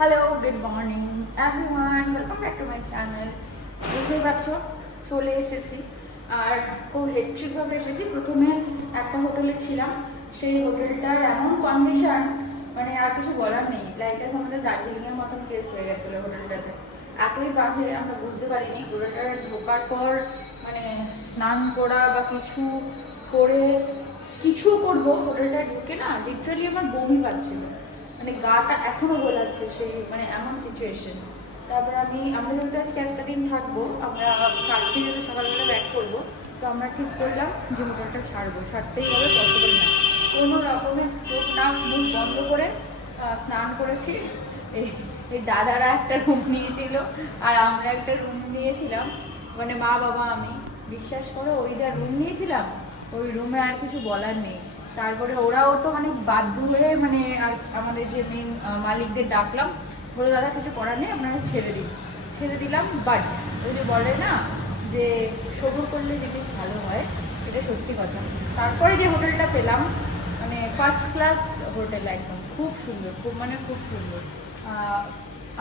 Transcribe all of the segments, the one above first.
Hello, good morning everyone, welcome back to my channel. বুঝতেই পারছো চলে এসেছি, আর খুব হেক্ট্রিকভাবে এসেছি। প্রথমে একটা হোটেলে ছিলাম, সেই হোটেলটার এমন কন্ডিশন মানে আর কিছু বলার নেই। লাইক আমাদের দার্জিলিংয়ের মতন কেস হয়ে গেছিলো হোটেলটাতে, এতই বাজে আমরা বুঝতে পারিনি। হোটেলটায় ঢোকার পর মানে স্নান করা বা কিছু করে কিছু করবো, হোটেলটায় ঢুকে না লিটারালি আমার বমি পাচ্ছিল, মানে গাটা এখনো গোলাচ্ছে, সেই মানে এমন সিচুয়েশন। তারপরে আমরা যেহেতু আজকে একটা দিন থাকবো, আমরা কালকে যেহেতু সকালবেলা ব্যাক করবো, তো আমরা ঠিক করলাম যে হোটেলটা ছাড়তেই হবে, পসিবল না। কোনো রকমের চোখ নাক মুখ বন্ধ করে স্নান করেছি। এই দাদারা একটা রুম নিয়েছিল আর আমরা একটা রুম নিয়েছিলাম, মানে মা বাবা আমি। বিশ্বাস করো, ওই যা রুম নিয়েছিলাম ওই রুমে আর কিছু বলার নেই। তারপরে ওরাও তো মানে বাধ্য হয়ে মানে আর আমাদের যে মেন মালিকদের ডাকলাম, বলে দাদা কিছু করার নেই, আপনারা ছেড়ে দিলাম। বাট ওই যে বলে না যে সবুর করলে জিনিস ভালো হয়, এটা সত্যি কথা। তারপরে যে হোটেলটা পেলাম, মানে ফার্স্ট ক্লাস হোটেল, একদম খুব সুন্দর, খুব সুন্দর।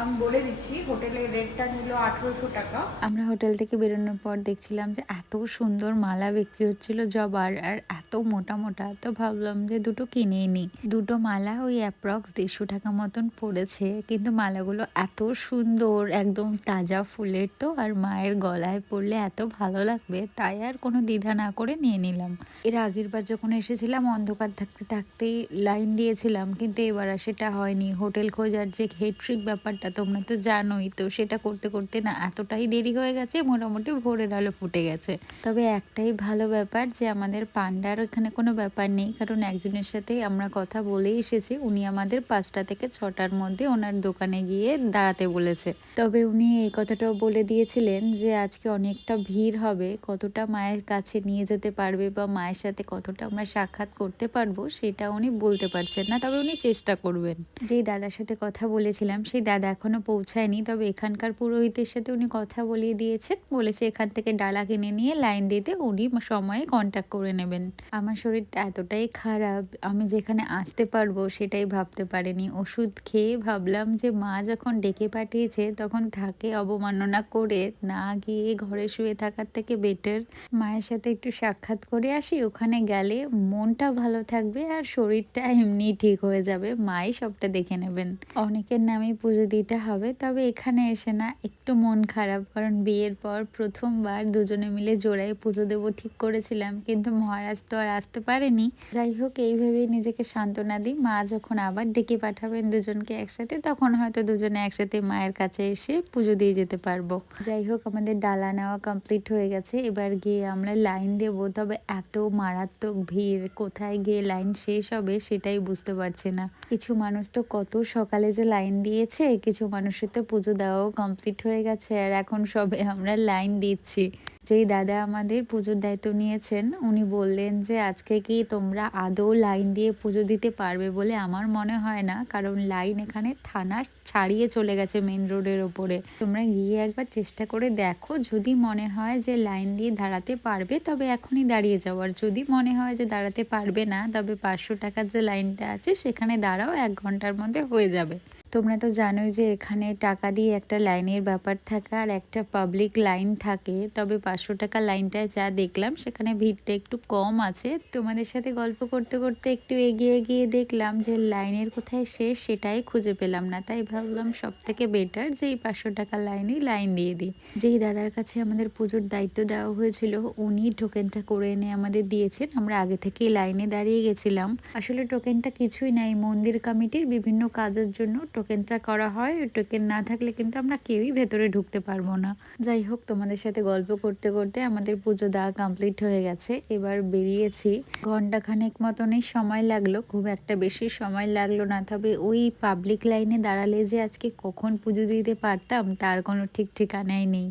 আমি বলে দিচ্ছি, হোটেলের রেটটা নিল 1800 টাকা। আমরা হোটেল থেকে বেরোনোর পর দেখছিলাম যে এত সুন্দর মালা বিক্রি হচ্ছিল জবার, আর এত মোটা মোটা, তো ভাবলাম যে দুটো কিনেই নিই। দুটো মালা ওই অ্যাপ্রক্স 150 টাকা মতন পড়েছে, কিন্তু মালাগুলো এত সুন্দর, একদম তাজা ফুলের, তো আর মায়ের গলায় পরলে এত ভালো লাগবে, তাই আর কোনো দ্বিধা না করে নিয়ে নিলাম। এর আগের বার যখন এসেছিলাম অন্ধকার থাকতে থাকতেই লাইন দিয়েছিলাম, কিন্তু এবার আর সেটা হয়নি। হোটেল খোঁজার যে হেট্রিক ব্যাপারটা তোমরা তো জানোই, তো সেটা করতে করতে না এতটাই দেরি হয়ে গেছে, মোটামুটি ভোরের আলো ফুটে গেছে। তবে একটাই ভালো ব্যাপার যে আমাদের পান্ডার এখানে কোনো ব্যাপার নেই, কারণ একজনের সাথে আমরা কথা বলে এসেছি, উনি আমাদের 5টা থেকে 6টার মধ্যে ওনার দোকানে গিয়ে দাঁড়াতে বলেছে। তবে উনি এই কথাটাও বলে দিয়েছিলেন যে আজকে অনেকটা ভিড় হবে, কতটা মায়ের কাছে নিয়ে যেতে পারবে বা মায়ের সাথে কতটা আমরা সাক্ষাৎ করতে পারবো সেটা উনি বলতে পারছেন না, তবে উনি চেষ্টা করবেন। যেই দাদার সাথে কথা বলেছিলাম সেই দাদা এখনো পৌঁছায়নি, তবে এখানকার পুরোহিতের সাথে উনি কথা বলিয়ে দিয়েছেন, বলেছে এখান থেকে ডালা কিনে নিয়ে লাইন দিতে উনি সময়ে কন্ট্যাক্ট করে নেবেন। আমার শরীরটা এতটাই খারাপ, আমি যেখানে আসতে পারবো সেটাই ভাবতে পারিনি। ওষুধ খেয়ে ভাবলাম যে মা যখন ডেকে পাঠিয়েছে তখন তাকে অবমাননা করে না গিয়ে ঘরে শুয়ে থাকার থেকে বেটার মায়ের সাথে একটু সাক্ষাৎ করে আসি। ওখানে গেলে মনটা ভালো থাকবে আর শরীরটা এমনি ঠিক হয়ে যাবে, মাই সবটা দেখে নেবেন। অনেকের নামে পুজো দিতে হবে, তবে এখানে এসে না একটু মন খারাপ, কারণ বিয়ের পর প্রথমবার দুজনে মিলে জোড়ায় পুজো দেবো ঠিক করেছিলাম, কিন্তু মহারাজ তো আর আসতে পারেনি। যাই হোক, এইভাবে নিজেকে সান্ত্বনা দিই, মা যখন আবার ডেকে পাঠাবেন দুজনকে একসাথে, তখন হয়তো দুজনে একসাথে মায়ের কাছে এসে পুজো দিয়ে যেতে পারবো। যাই হোক, আমাদের ডালা নেওয়া কমপ্লিট হয়ে গেছে, এবার গিয়ে আমরা লাইন দেবো। তবে এত মারাত্মক ভিড়, কোথায় গিয়ে লাইন শেষ হবে সেটাই বুঝতে পারছি না। কিছু মানুষ তো কত সকালে যে লাইন দিয়েছে, কিছু মানুষের তো পুজো দেওয়াও কমপ্লিট হয়ে গেছে, আর এখন সবে আমরা লাইন দিচ্ছি। যেই দাদা আমাদের পুজোর দায়িত্ব নিয়েছেন উনি বললেন যে আজকে কি তোমরা আদৌ লাইন দিয়ে পুজো দিতে পারবে বলে আমার মনে হয় না, কারণ লাইন এখানে থানা ছাড়িয়ে চলে গেছে মেন রোডের ওপরে। তোমরা গিয়ে একবার চেষ্টা করে দেখো, যদি মনে হয় যে লাইন দিয়ে দাঁড়াতে পারবে তবে এখনই দাঁড়িয়ে যাও, আর যদি মনে হয় যে দাঁড়াতে পারবে না তবে 500 টাকার যে লাইনটা আছে সেখানে দাঁড়াও, 1 ঘন্টার মধ্যে হয়ে যাবে। তোমরা তো জানোই যে এখানে টাকা দিয়ে একটা লাইনের ব্যাপার থাকে আর একটা পাবলিক লাইন থাকে, তবে 500 টাকা লাইনটায় যা দেখলাম সেখানে ভিড়টা একটু কম আছে। তোমাদের সাথে গল্প করতে করতে একটু এগিয়ে গিয়ে দেখলাম যে লাইনের কোথায় শেষ সেটাই খুঁজে পেলাম না, তাই ভাবলাম সব থেকে বেটার যে এই 500 টাকা লাইনেই লাইন দিয়ে দিই। যেই দাদার কাছে আমাদের পুজোর দায়িত্ব দেওয়া হয়েছিল উনি টোকেনটা করে এনে আমাদের দিয়েছেন, আমরা আগে থেকেই লাইনে দাঁড়িয়ে গেছিলাম। আসলে টোকেনটা কিছুই নাই, মন্দির কমিটির বিভিন্ন কাজের জন্য টোকেনটা করা হয়, টোকেন না থাকলে কিন্তু আমরা কেউই ভেতরে ঢুকতে পারবো না। যাই হোক, তোমাদের সাথে গল্প করতে করতে আমাদের পুজো দেওয়া কমপ্লিট হয়ে গেছে, এবার বেরিয়েছি। ঘন্টাখানেক মতনই সময় লাগলো, খুব একটা বেশি সময় লাগলো না, তবে ওই পাবলিক লাইনে দাঁড়ালে যে আজকে কখন পুজো দিতে পারতাম তার কোনো ঠিক ঠিকানাই নেই।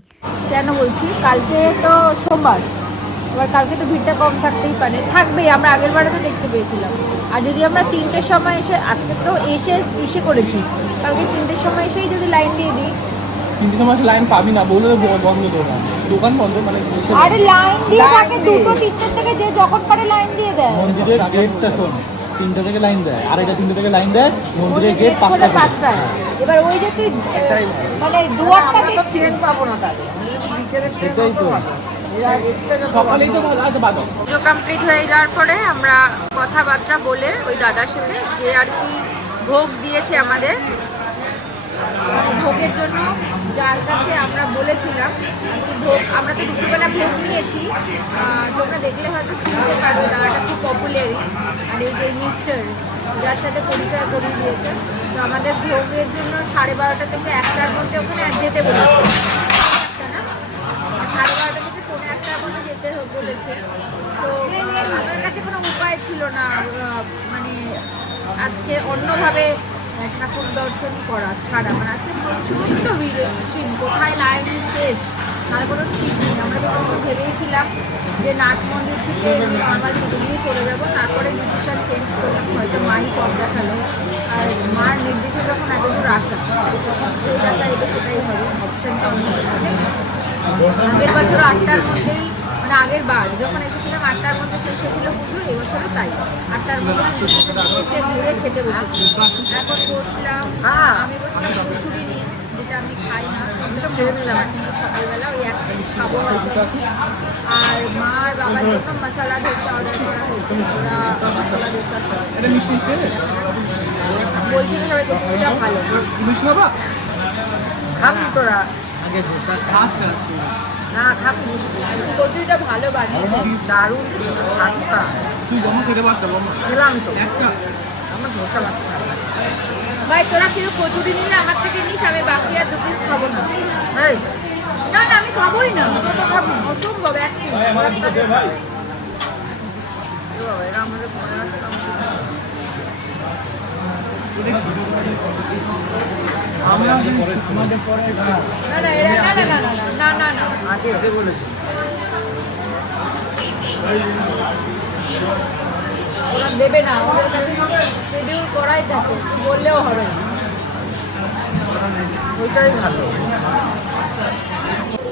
কেন বলছি, কালকে তো সোমবার, এবার কালকে তো ভিড়টা কম থাকতেই পারে, থাকবেই, আমরা আগের বারে তো দেখতে পেয়েছিলাম। আর যদি আমরা 3টের সময় এসে, আজকে তো এসে করেছি, কালকে 3টের সময় এসেই যদি লাইন দিয়ে দিই। 3টের সময় লাইন পাবি না, বলে বন্ধ দোকান বন্ধ, মানে আরে লাইন দিয়ে থাকে 2টো 3টের থেকে, যে যখন পারে লাইন দিয়ে দেয়। মন্দিরের গেটটা শোন, 3টা থেকে লাইন দেয়, আড়াইটা 3টা থেকে লাইন দেয়, মন্দিরের গেট খোলে 5টা। 5টায়। এবার ওই যে তুই মানে দুয়ারটা আমরা তো ট্রেন পাবো না তাহলে বিকেলে ট্রেন সেটাই তো। সকালেই তো ভালো আছে বাদল। পুজো কমপ্লিট হয়ে যাওয়ার পরে আমরা কথাবার্তা বলে ওই দাদার সাথে যে আর কি ভোগ দিয়েছে আমাদের, ভোগের জন্য যার কাছে আমরা বলেছিলাম যে ভোগ, আমরা তো দুপুরবেলা ভোগ নিয়েছি, তোমরা দেখলে হয়তো চিনতে পারবে, দাদাটা খুব পপুলারই। আর এই যে মিস্টার যার সাথে পরিচয় করিয়ে দিয়েছে, তো আমাদের ভোগের জন্য 12:30 থেকে 1টার মধ্যে ওখানে যেতে বলেছে, না 12:30 থেকে 1:45-1টার মধ্যে যেতে বলেছে। তো আমাদের কাছে কোনো উপায় ছিল না, মানে আজকে অন্যভাবে ঠাকুর দর্শন করা ছাড়া, মানে আজকে প্রচণ্ড ভিড়, এক্সট্রিম, কোথায় লাইন শেষ তার কোনো ঠিক নেই। আমরা যখন ভেবেছিলাম যে নাট মন্দির থেকে নর্মাল টোটো নিয়ে চলে যাবো, তারপরে ডিসিশন চেঞ্জ করলাম, হয়তো মাই পথ দেখালো, আর মার নির্দেশে যখন এত দূর আসা, তখন সেটা চাইবে সেটাই হবে, অপশানটা অন্য কিছু নেই। আগের বছর 8টার মধ্যেই, মানে আগের বার যখন এসেছিলাম 8টার মধ্যে শেষ হয়েছিল পুজো, এবছরও তাই 8টার মধ্যে এসে ঘুরে খেতে বসেছি। এখন বসলাম, আমি বসলাম খিচুড়ি নিয়ে, যেটা আমি খাই না, আমি তো খেয়ে নিলাম সকালবেলা, ওই এক পিস খাবো হয়তো। আর মা আর বাবার জন্য মশলা ধোসা অর্ডার করা হয়েছে, ওরা মশলা ধোসা এটা মিষ্টি খেয়ে বলছিল সবাই কচুরিটা ভালো। মিষ্টি বাবা খাবি তোরা আগে ধোসা খাচ্ছে না খাবি কচুরিটা ভালো বানিয়েছে। দারুণ খাস্তা তুই জমা খেতে পারতো বাবা খেলাম তো একটা আমার ধোসা লাগছে ভাই তোরা কেউ কচুরি নিলে আমার থেকে নিস, আমি বাকি আর 2 পিস খাবো না। এই না না আমি খাবোই না, অসম্ভব এক পিস। এরা আমাদের পরে আসতাম আমরা তোমাদের পরে না না এরা না না না না না না না আগে বলেছি ওরা দেবে না, ওদের কাছে শিডিউল করাই থাকে, বললেও হবে না। ওইটাই ভালো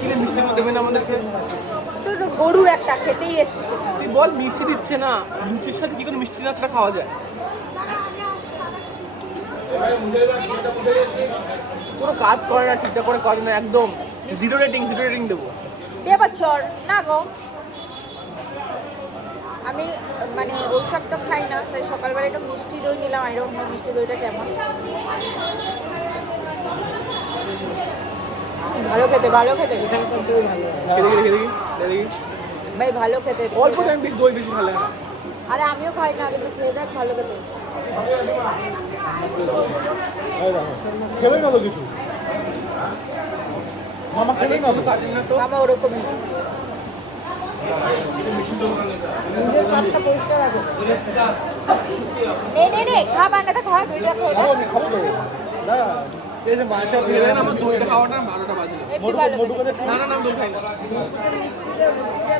কিরে মিষ্টি দেবে না আমাদেরকে? তো তো গরু একটা খেতেই এসছে সেখানে। তুই বল মিষ্টি দিচ্ছে না, লুচির সাথে কি করে মিষ্টি না ছাড়া খাওয়া যায়? কোনো কাজ করে না, ঠিকঠাক করে কাজ না, একদম জিরো রেটিং দেবো। দেবার চর না গো, আমি মানে ওইসব তো খাই না, তাই সকালবেলা একটু মিষ্টি দই নিলাম। আই ডোন্ট নো মিষ্টি দইটা কেমন, ভালো খেতে ভালো খেতে এখানে কিন্তু ভালো দেখি ভাই, ভালো খেতে। অল্প টাইম বেশি দই বেশি ভালো লাগে না। আরে আমিও খাই না, কিন্তু খেয়ে দেখ ভালো খেতে। খেলেই না তো কিছু, মামা খেলেই না তো। আমার ওরকমই নিজের কাজটা পরিষ্কার আছে। নে নে নে খা, বান্নাটা খা, দুইটা খা। আমি খাবো তো না, এই যে বাসা ফেলে না, আমার দইটা খাওয়াটা 12টা বাজে। একটু ভালো খেতে। না না না, আমি দই খাই না। মিষ্টিটা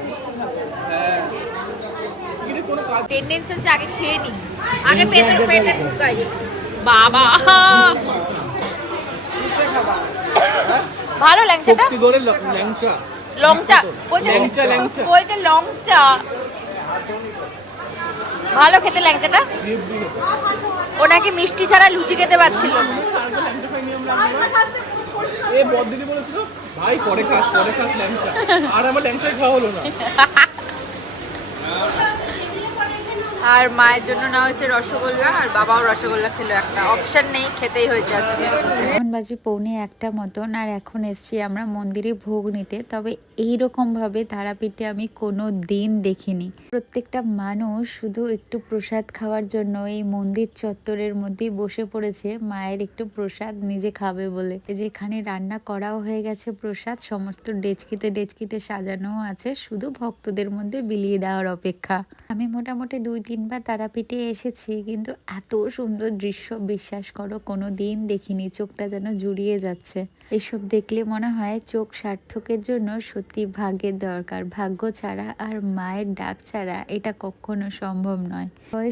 মিষ্টি খাবে। হ্যাঁ কিন্তু কোনো কাজ টেন্ডেন্সি হচ্ছে আগে খেয়ে নি, আগে পেটে ঢুকাই। বাবা ভালো ল্যাংচাটা, সত্যি করে ল্যাংচা লংচা বলছে, ল্যাংচা, ল্যাংচা। বলছে লংচা ভালো খেতে ল্যাংচাটা। ও নাকি মিষ্টি ছাড়া লুচি খেতে পারছিল না। এ বড়দিদি বলেছিল ভাই পরে খাস ল্যাংচা, আর আমার ল্যাংচাই খাওয়া হলো না। আর মায়ের জন্য না হচ্ছে রসগোল্লা, আর বাবাও রসগোল্লা খেলো, একটা অপশন নেই, খেতেই হয়েছে আজকে। এখন বাজে 1:45 মতন, আর এখন এসছি আমরা মন্দিরে ভোগ নিতে। তবে এইরকমভাবে তারাপীঠে আমি কোনো দিন দেখিনি। প্রত্যেকটা মানুষ শুধু একটু প্রসাদ খাওয়ার জন্য এই মন্দির চত্বরের মধ্যেই বসে পড়েছে, মায়ের একটু প্রসাদ নিজে খাবে বলে। যেখানে রান্না করাও হয়ে গেছে প্রসাদ, সমস্ত ডেচকিতে সাজানোও আছে, শুধু ভক্তদের মধ্যে বিলিয়ে দেওয়ার অপেক্ষা। আমি মোটামুটি 2-3 বার তারাপীঠে এসেছি, কিন্তু এত সুন্দর দৃশ্য বিশ্বাস করো কোনো দিন দেখিনি। চোখটা যেন জুড়িয়ে যাচ্ছে। এসব দেখলে মনে হয় চোখ সার্থকের জন্য সত্যি ভাগ্যের দরকার। ভাগ্য ছাড়া আর মায়ের ডাক ছাড়া এটা কখনো সম্ভব নয়।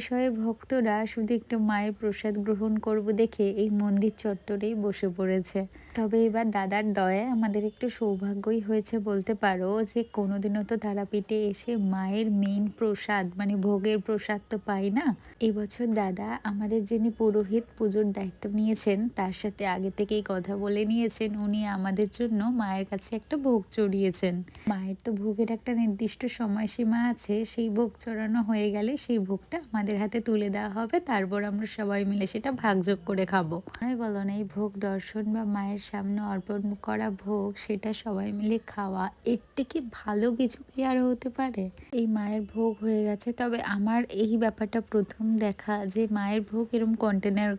শয়ে ভক্তরা শুধু একটু মায়ের প্রসাদ গ্রহণ করব দেখে এই মন্দির চত্বরেই বসে পড়েছে। তবে এবার দাদার দয়ায় আমাদের একটু সৌভাগ্যই হয়েছে বলতে পারো যে কোনোদিনও তো তারাপীঠে এসে মায়ের মেইন প্রসাদ মানে ভোগের প্রসাদ তো পাই না। এবছর দাদা আমাদের যিনি পুরোহিত পুজোর দায়িত্ব নিয়েছেন তার সাথে আগে থেকেই কথা বলে নিয়েছেন, উনি আমাদের জন্য মায়ের কাছে একটা ভোগ চড়িয়েছেন। মায়ের তো ভোগের একটা নির্দিষ্ট সময়সীমা আছে, সেই ভোগ চড়ানো হয়ে গেলে সেই ভোগটা আমাদের হাতে তুলে দেওয়া হবে, তারপর আমরা সবাই মিলে সেটা ভাগযোগ করে খাবো। আমি বলো না, এই ভোগ দর্শন বা মায়ের সামনে অর্পণ করা ভোগ সেটা সবাই মিলে খাওয়া, এর থেকে ভালো কিছু কি আর হতে পারে। এই মায়ের ভোগ হয়ে গেছে, তবে আমার এই ব্যাপারটা প্রথম দেখা যে মায়ের ভোগ এরকম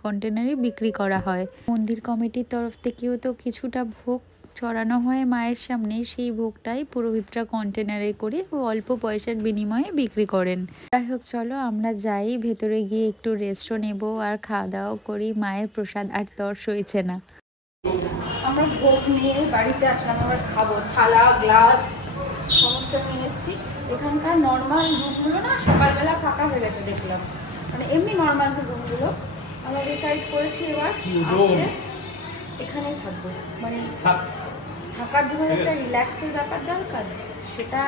কন্টেনারে বিক্রি করা হয়। মন্দির কমিটির তরফ থেকেও তো কিছুটা ভোগ চড়ানো হয় মায়ের সামনে, সেই ভোগটাই পুরোহিতরা কন্টেনারে করে ও অল্প পয়সার বিনিময়ে বিক্রি করেন। যাই হোক চলো আমরা যাই, ভেতরে গিয়ে একটু রেস্টও নেবো আর খাওয়া দাওয়া করি। মায়ের প্রসাদ আর তর সইছে না। আমরা ভোগ নিয়ে বাড়িতে আসলাম, আবার খাবো, থালা গ্লাস সমস্ত নিয়ে এসেছি। এখানকার নর্মাল রুমগুলো না সকালবেলা ফাঁকা হয়ে গেছে দেখলাম, মানে এমনি নর্মাল যে রুমগুলো। আমরা ডিসাইড করেছি এবার আসলে এখানেই থাকবো, মানে থাকার জন্য একটা রিল্যাক্সের ব্যাপার দরকার, সেটা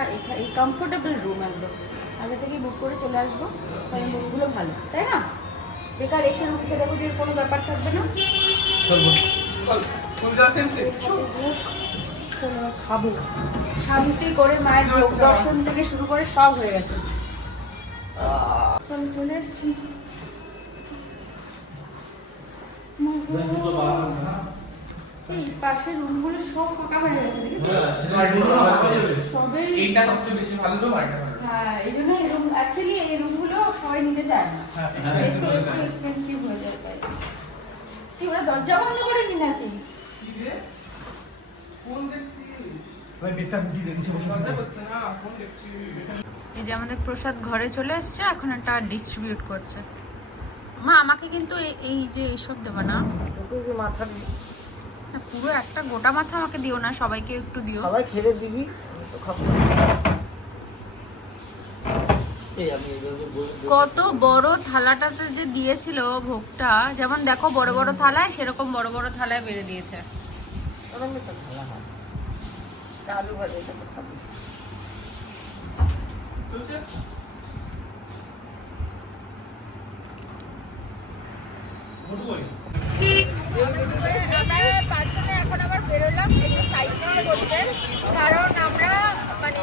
এই কমফোর্টেবল রুম একদম আগে থেকেই বুক করে চলে আসবো, কারণ রুমগুলো ভালো, তাই না? বেকার এসে রুম দেখো যে কোনো ব্যাপার থাকবে না। চলো খাবো শান্তি করে, মায়ের ভোগ দর্শন থেকে শুরু করে সব হয়ে গেছে। চলো চলে এসছি। এই পাশের রুমগুলো সব ফাঁকা হয়ে গেছে, সবেই এইটা সবচেয়ে বেশি ভালো তো বাড়িটা ভালো। হ্যাঁ, এই জন্য এই রুম অ্যাকচুয়ালি এই রুমগুলো সবাই নিতে চায় না, একটু এক্সপেন্সিভ হয়ে যায় তাই। কি ওরা দরজা বন্ধ করেনি নাকি? এই যে আমাদের প্রসাদ ঘরে চলে এসছে, এখন একটা ডিস্ট্রিবিউট করছে। মা আমাকে কিন্তু এই যে এইসব দেবে না, মাথা পুরো একটা গোটা মাথা আমাকে দিও না, সবাইকে একটু দিও। সবাই খেতে দিবি, আমি তো খাবো। কত বড় থালাটাতে যে দিয়েছিল ভোগটা, যেমন দেখো বড় বড় থালায়, সেরকম বড় বড় থালায় বেড়ে দিয়েছে। আমি তো খাওয়া হয় আলু ভাজা, এটা তো খাবি। এখন আবার বেরোলাম একটু সাইড সিন করতে, কারণ আমরা মানে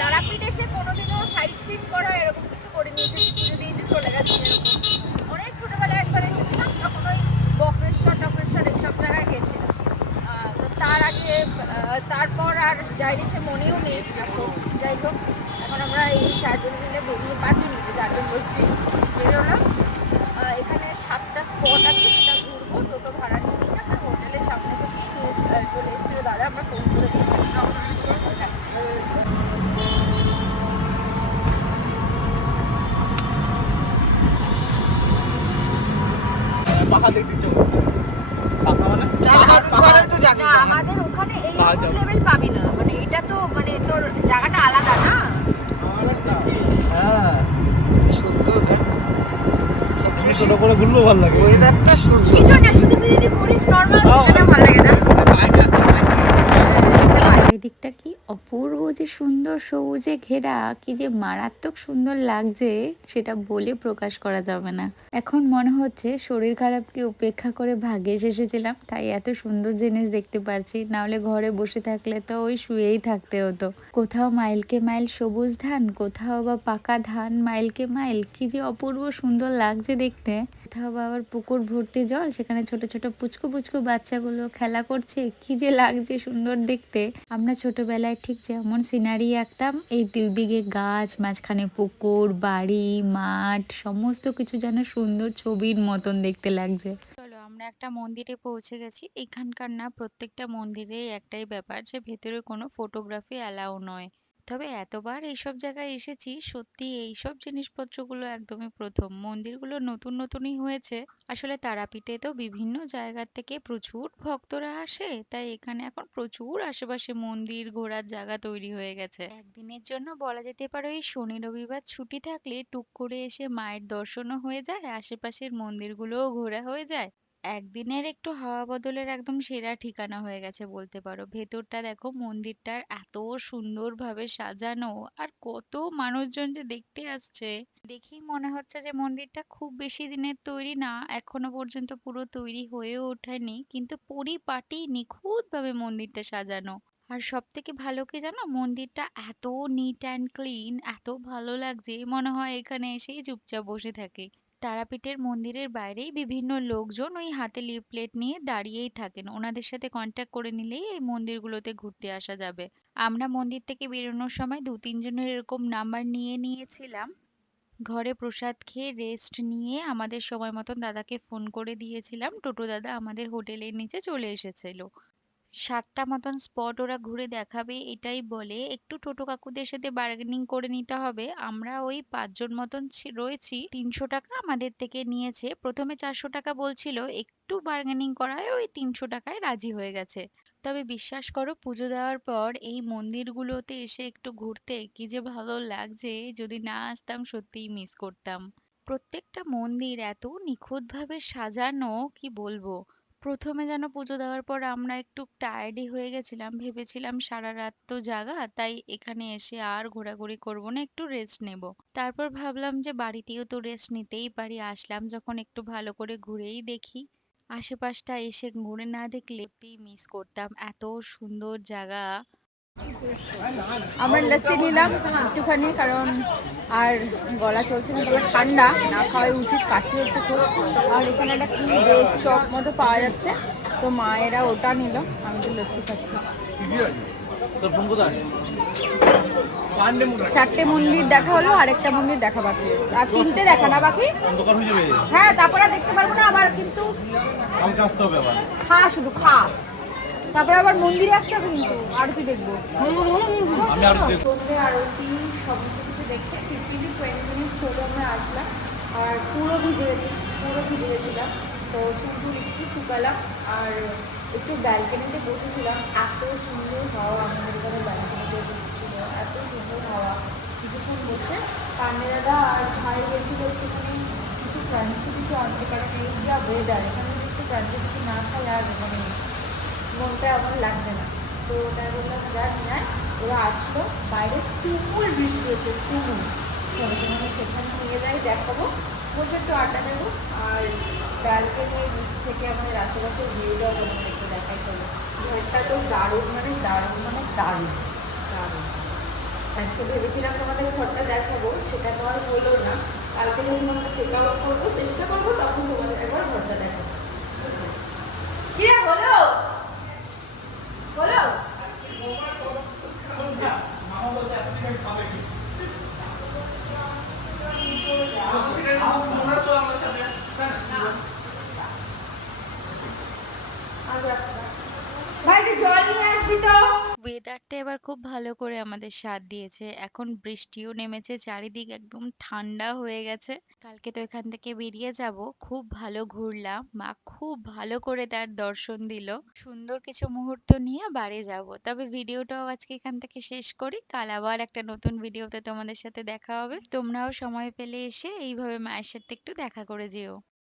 তারাপীঠ এসে কোনোদিনও সাইড সিন করা এরকম কিছু করিনি, পুজো দিয়েছি চলে গেছি এরকম। অনেক ছোটবেলায় একবার এসেছিলাম, তখন ওই বক্রেশ্বর টক্রেশ্বর এইসব জায়গায় গেছিলাম। তো তার আগে তারপর আর যাইনি, সে মনেও নেই এখন। যাই হোক, এখন আমরা এই 4 জন মিলে বেরিয়ে, 5 জন মিলে, 4 জন বলছি, বেরোলাম। এখানে 7টা স্পট আছে, সেটা ঘুরবো। টোটো ভাড়া নিয়ে নিয়েছি, আমরা হোটেলের সামনে থেকেই চলে এসেছিল দাদা, আমরা ফোন করে যাচ্ছি। পাহাড় দেখতে ইচ্ছে করছে। না, আমাদের ওখানে এই লেভেল পাবি না, মানে এটা তো মানে তোর জায়গাটা আলাদা না। হ্যাঁ সুন্দর, ছোট করে ঘুরলেও ভালো লাগে। ওয়েদারটা সুন্দর। কিছু না, শুধু তুই যদি করিস নর্মাল, সেটা ভালো লাগে না। চারিদিকটা কি অপূর্ব যে সুন্দর, সবুজে ঘেরা, কি যে মারাত্মক সুন্দর লাগছে সেটা বলে প্রকাশ করা যাবে না। এখন মনে হচ্ছে শরীর খারাপকে উপেক্ষা করে ভাগ্যে এসেছিলাম, তাই এত সুন্দর জিনিস দেখতে পারছি, নাহলে ঘরে বসে থাকলে তো ওই শুয়েই থাকতে হতো। কোথাও মাইলকে মাইল সবুজ ধান, কোথাও বা পাকা ধান মাইলকে মাইল, কি যে অপূর্ব সুন্দর লাগছে দেখতে। কোথাও বা আবার পুকুর ভর্তি জল, সেখানে ছোট ছোট পুচকু পুচকু বাচ্চাগুলো খেলা করছে, কি যে লাগছে সুন্দর দেখতে। আমরা ছোটবেলায় ঠিক যেমন সিনারি আঁকতাম, এই দুদিকে গাছ, মাঝখানে পুকুর, বাড়ি, মাঠ, সমস্ত কিছু যেন সুন্দর ছবির মতন দেখতে লাগছে। চলো আমরা একটা মন্দিরে পৌঁছে গেছি। এখানকার না প্রত্যেকটা মন্দিরে একটাই ব্যাপার যে ভেতরে কোনো ফটোগ্রাফি অ্যালাউ নয়। তবে এতবার এইসব জায়গায় এসেছি, সত্যি এইসব জিনিসপত্রগুলো একদমই প্রথম। মন্দিরগুলো নতুন নতুনই হয়েছে। আসলে তারাপীঠে তো বিভিন্ন জায়গার থেকে প্রচুর ভক্তরা আসে, তাই এখানে এখন প্রচুর আশেপাশে মন্দির ঘোরার জায়গা তৈরি হয়ে গেছে। একদিনের জন্য বলা যেতে পারে এই শনি রবিবার ছুটি থাকলে টুক করে এসে মায়ের দর্শনও হয়ে যায়, আশেপাশের মন্দিরগুলোও ঘোরা হয়ে যায়। একদিনের একটু হাওয়া বদলের একদম সেরা ঠিকানা হয়ে গেছে বলতে পারো। ভেতরটা দেখো, মন্দিরটার এত সুন্দরভাবে সাজানো, আর কত মানুষজন যে দেখতে আসছে। দেখেই মনে হচ্ছে যে মন্দিরটা খুব বেশি দিনের তৈরি না, এখনো পর্যন্ত পুরো তৈরি হয়েও ওঠেনি, কিন্তু পরিপাটি নিখুঁতভাবে মন্দিরটা সাজানো। আর সব থেকে ভালো কি জানো, মন্দিরটা এত নিট অ্যান্ড ক্লিন, এত ভালো লাগছে, মনে হয় এখানে এসেই চুপচাপ বসে থাকি। তারাপীঠের মন্দিরের বাইরেই বিভিন্ন লোকজন ওই হাতে লিফলেট নিয়ে দাঁড়িয়েই থাকেন, ওনাদের সাথে কন্ট্যাক্ট করে নিলেই এই মন্দিরগুলোতে ঘুরতে আসা যাবে। আমরা মন্দির থেকে বেরোনোর সময় 2-3 জনের এরকম নাম্বার নিয়ে নিয়েছিলাম। ঘরে প্রসাদ খেয়ে রেস্ট নিয়ে আমাদের সময় মতন দাদাকে ফোন করে দিয়েছিলাম, টোটো দাদা আমাদের হোটেলের নিচে চলে এসেছিল। 7টা মতন স্পট ওরা ঘুরে দেখাবে এটাই বলে, একটু টোটো কাকুদের সাথে বার্গেনিং করে নিতে হবে। আমরা ওই 5 জন মতন রয়েছি, 300 টাকা আমাদের থেকে নিয়েছে। প্রথমে 400 টাকা বলছিল, একটু বার্গেনিং করায় ওই 300 টাকায় রাজি হয়ে গেছে। তবে বিশ্বাস করো, পুজো দেওয়ার পর এই মন্দিরগুলোতে এসে একটু ঘুরতে কি যে ভালো লাগছে, যদি না আসতাম সত্যিই মিস করতাম। প্রত্যেকটা মন্দির এত নিখুঁতভাবে সাজানো, কি বলবো। প্রথমে যেন পুজো দেওয়ার পর আমরা একটু টায়ার্ডই হয়ে গেছিলাম, ভেবেছিলাম সারা রাত তো জাগা, তাই এখানে এসে আর ঘোরাঘুরি করব না, একটু রেস্ট নেব। তারপর ভাবলাম যে বাড়িতেও তো রেস্ট নিতেই পারি, আসলাম যখন একটু ভালো করে ঘুরেই দেখি। আশেপাশটা এসে ঘুরে না দেখলে সত্যিই মিস করতাম, এত সুন্দর জায়গা। আমরা লস্যি নিলাম একটুখানি, কারণ আর গলা চলছে না, তবে ঠান্ডা না খাওয়াই উচিত, কাশি হচ্ছে খুব। আর এখানে একটা কি বেড চপ মতো পাওয়া যাচ্ছে, তো মায়েরা ওটা নিল, আমি তো লস্যি খাচ্ছি। তোর ফোন কোথায়? 4টে মন্দির দেখা হলো, আরেকটা মন্দির দেখা বাকি, আর 3টে দেখা না বাকি। অন্ধকার হয়ে যাবে। হ্যাঁ, তারপরে আর দেখতে পারবো না আবার, কিন্তু কালকে আসতে হবে আবার। খা শুধু খা, তারপরে আবার মন্দিরে আসতে হবে, কিন্তু আরতি দেখবো। আমি আর দেখবো। সন্ধ্যে আরতি সমস্ত কিছু দেখে 15-20 মিনিট হলো আমরা আসলাম। আর পুরো ভিজে গেছিলাম। তো চুল একটু শুকালাম, আর একটু ব্যালকনিতে বসেছিলাম। এত সুন্দর হাওয়া আমাদের এখানে ব্যালকনিতে দিচ্ছিল, এত সুন্দর হাওয়া। কিছুক্ষণ বসে পান্ডে দাদা আর ভাই গেছিলো একটুখানি কিছু ক্রাঞ্চি কিছু আনতে, কারণ এই যা ওয়েদার, এখানে যদি একটু ক্রাঞ্চি কিছু না খাই আর মানে মনটা আমার লাগবে না। তো ওটা বললাম যা নিয়ে আয়। ওরা আসলো, বাইরে তুমুল বৃষ্টি হচ্ছে, তুমুল। চলো তোমাকে সেখানে নিয়ে যাই, দেখাবো, বসে একটু আড্ডা দেবো। আর ব্যালকনির দিক থেকে আমাদের আশেপাশের ভিউটাও তোমাদের একটু দেখাই। চলো, ঘরটা তো দারুণ, মানে দারুণ, মানে দারুণ দারুণ। আজকে ভেবেছিলাম তোমাদের ঘরটা দেখাবো, সেটা তো আর হলো না। কালকে যখন আমরা চেক আউট করবো, চেষ্টা করবো, তখন তোমাদের একবার ঘরটা দেখাবো। কি হলো বলো। ভাই একটু জল নিয়ে আসবি তো। ওয়েদারটা এবার খুব ভালো করে আমাদের সাথ দিয়েছে, এখন বৃষ্টিও নেমেছে, চারিদিক একদম ঠান্ডা হয়ে গেছে। কালকে তো এখান থেকে বেরিয়ে যাব, খুব ভালো ঘুরলাম, মা খুব ভালো করে তার দর্শন দিল। সুন্দর কিছু মুহূর্ত নিয়ে বাড়ি যাব। তবে ভিডিওটাও আজকে এখান থেকে শেষ করি, কাল আবার একটা নতুন ভিডিওতে তোমাদের সাথে দেখা হবে। তোমরাও সময় পেলে এসে এইভাবে মায়ের সাথে একটু দেখা করে যেও।